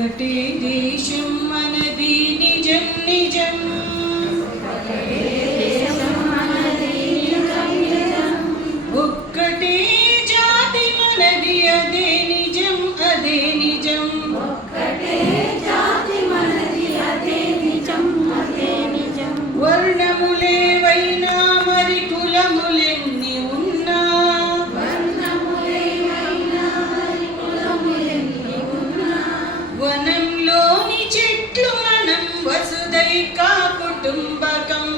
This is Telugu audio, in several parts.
ఒక్కటే దేశం వసుదైకా కుటుంబకం.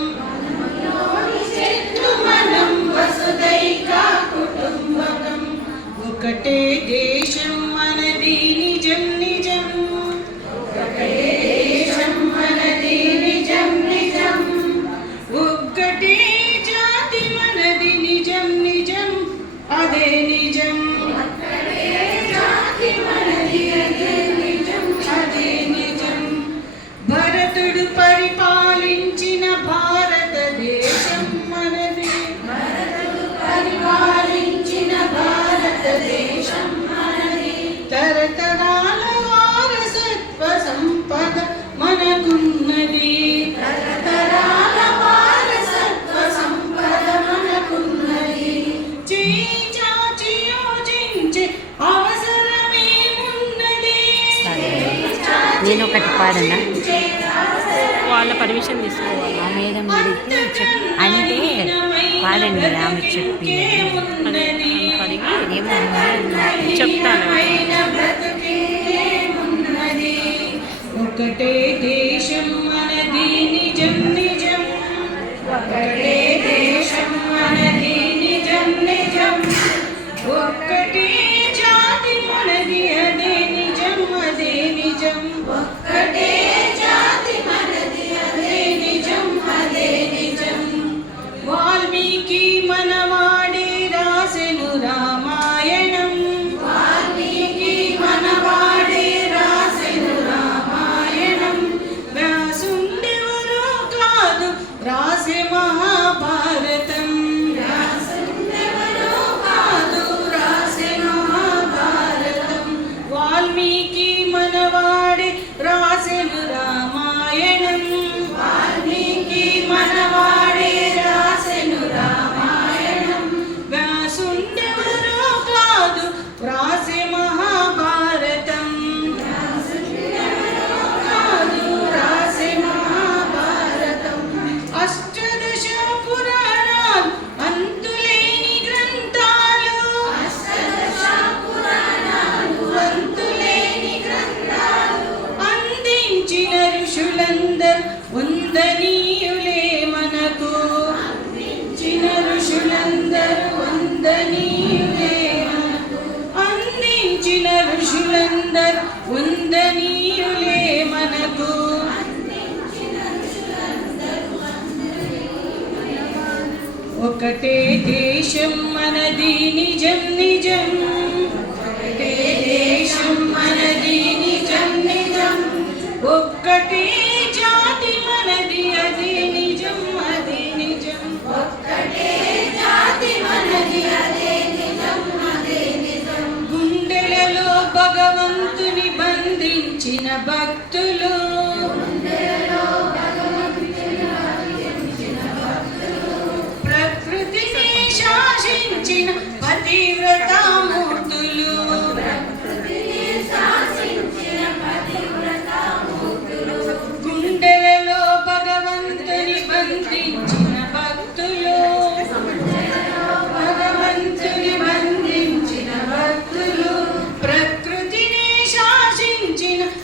చెట్లు మనం వసుదైకా కుటుంబకం. ఒకటే దేశం మనది నిజం నిజం. ఒకటే దేశం మనది నిజం నిజం ఒక్కటే జాతి మనది నిజం నిజం. అదే నిజం నేను ఒకటి పాడనా? వాళ్ళ పర్మిషన్ తీసుకోవాలి. ఆ మేడం అంటే పాడండి ఆమె చెప్పి చెప్తాను. ఒకటే వాల్మీకి మనవాడే రాసెను రామాయణం. వాల్మీకి మనవాడే రాసెను రామాయణం. వ్యాసుండెవరో కాదు రాసె ఒకటే దేశం మనది నిజం నిజం. ఒకటే దేశం మనది నిజం నిజం. ఒక్కటే జాతి మనది అదే నిజం అదే నిజం. ఒక్కటే జాతి మనది అదే నిజం అదే నిజం. గుండెలలో భగవంతుని బంధించిన భక్తులు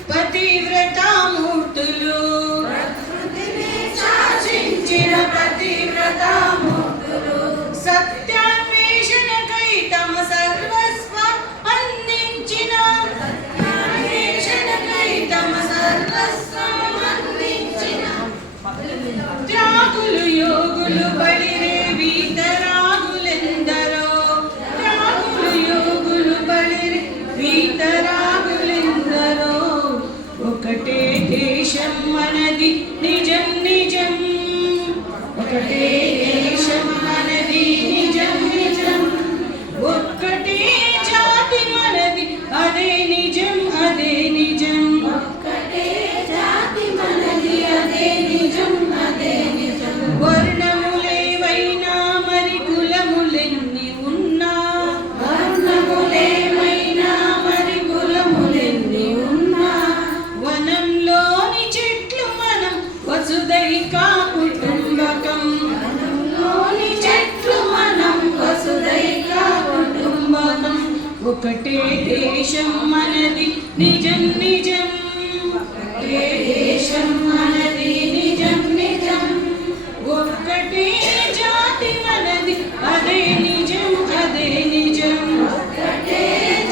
శాసించిన ప్రకృతిని శాసించిన పతివ్రతామూర్తులు. నిజం నిజం. ఒకటే ఒకటే దేశం మనది నిజం నిజం. ఒకటే దేశం మనది నిజం నిజం. ఒకటే జాతి మనది అదే నిజం అదే నిజం. ఒకటే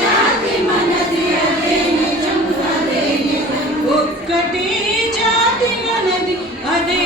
జాతి మనది అదే నిజం అదే నిజం. ఒకటే జాతి మనది అదే